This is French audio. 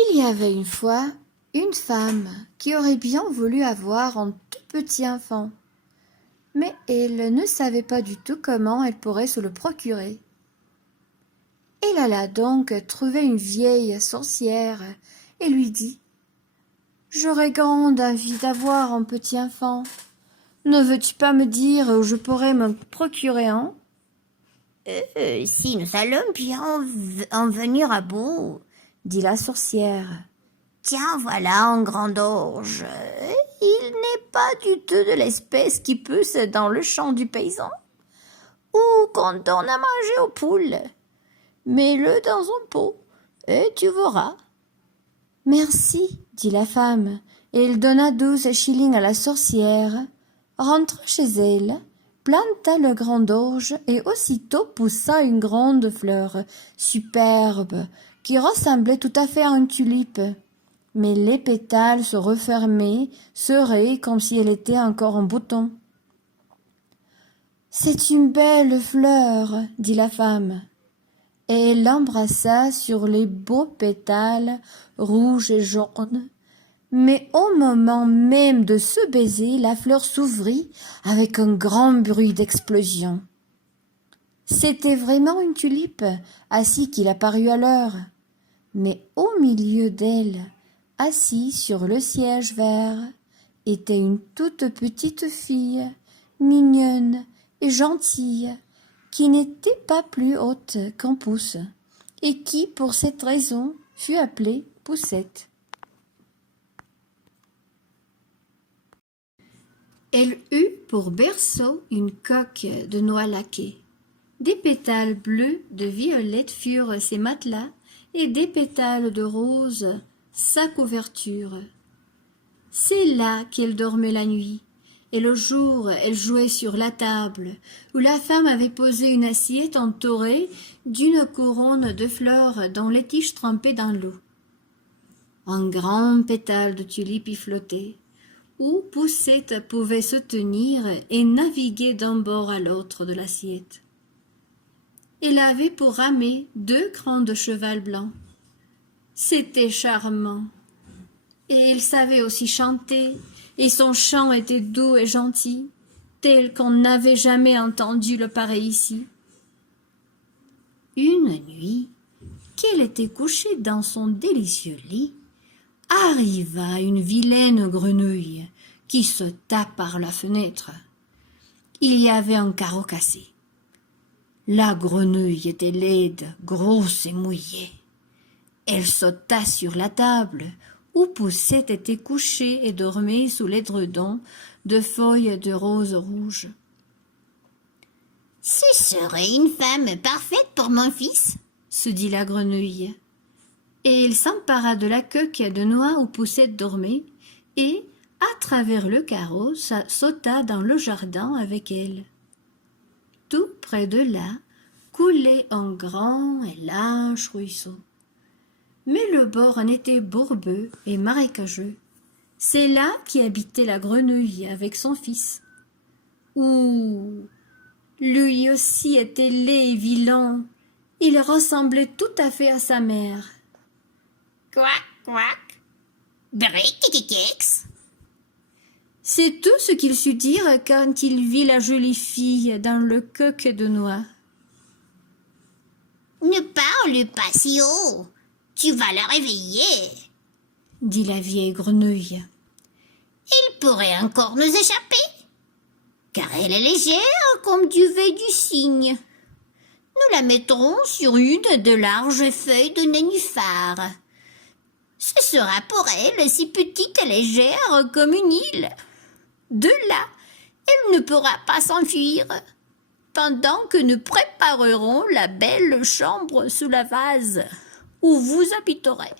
Il y avait une fois une femme qui aurait bien voulu avoir un tout petit enfant, mais elle ne savait pas du tout comment elle pourrait se le procurer. Elle alla donc trouver une vieille sorcière et lui dit: « J'aurais grande envie d'avoir un petit enfant. Ne veux-tu pas me dire où je pourrais me procurer un ?» Si nous allons bien en venir à bout, dit la sorcière. Tiens, voilà un grand orge. Il n'est pas du tout de l'espèce qui pousse dans le champ du paysan ou quand on a mangé aux poules. Mets-le dans un pot et tu verras. Merci, dit la femme, et elle donna 12 shillings à la sorcière, rentra chez elle, planta le grand orge et aussitôt poussa une grande fleur, superbe, qui ressemblait tout à fait à une tulipe. Mais les pétales se refermaient, serrés comme si elle était encore en bouton. « C'est une belle fleur, dit la femme. Et elle l'embrassa sur les beaux pétales rouges et jaunes. Mais au moment même de ce baiser, la fleur s'ouvrit avec un grand bruit d'explosion. C'était vraiment une tulipe, ainsi qu'il apparut alors. Mais au milieu d'elle, assise sur le siège vert, était une toute petite fille, mignonne et gentille, qui n'était pas plus haute qu'un pouce, et qui, pour cette raison, fut appelée Poussette. Elle eut pour berceau une coque de noix laquée. Des pétales bleus de violette furent ses matelas, et des pétales de rose sa couverture. C'est là qu'elle dormait la nuit, et le jour elle jouait sur la table, où la femme avait posé une assiette entourée d'une couronne de fleurs dont les tiges trempaient dans l'eau. Un grand pétale de tulipe y flottait, où Poussette pouvait se tenir et naviguer d'un bord à l'autre de l'assiette. Elle avait pour ramer 2 grands chevals blancs. C'était charmant. Et elle savait aussi chanter, et son chant était doux et gentil, tel qu'on n'avait jamais entendu le pareil ici. Une nuit, qu'elle était couchée dans son délicieux lit, arriva une vilaine grenouille qui sauta par la fenêtre. Il y avait un carreau cassé. La grenouille était laide, grosse et mouillée. Elle sauta sur la table où Poussette était couchée et dormait sous l'édredon de feuilles de rose rouge. « Ce serait une femme parfaite pour mon fils, » se dit la grenouille. Et elle s'empara de la coque de noix où Poussette dormait et, à travers le carreau, sauta dans le jardin avec elle. Tout près de là coulait un grand et large ruisseau. Mais le bord en était bourbeux et marécageux. C'est là qu'y habitait la grenouille avec son fils. Ouh! Lui aussi était laid et vilain. Il ressemblait tout à fait à sa mère. Quack, quack, bric-tic-tic-ix. C'est tout ce qu'il sut dire quand il vit la jolie fille dans le coq de noix. Ne parle pas si haut, tu vas la réveiller, dit la vieille grenouille. Il pourrait encore nous échapper, car elle est légère comme du duvet du cygne. Nous la mettrons sur une de larges feuilles de nénuphar. Ce sera pour elle si petite et légère comme une île. De là, elle ne pourra pas s'enfuir, pendant que nous préparerons la belle chambre sous la vase où vous habiterez.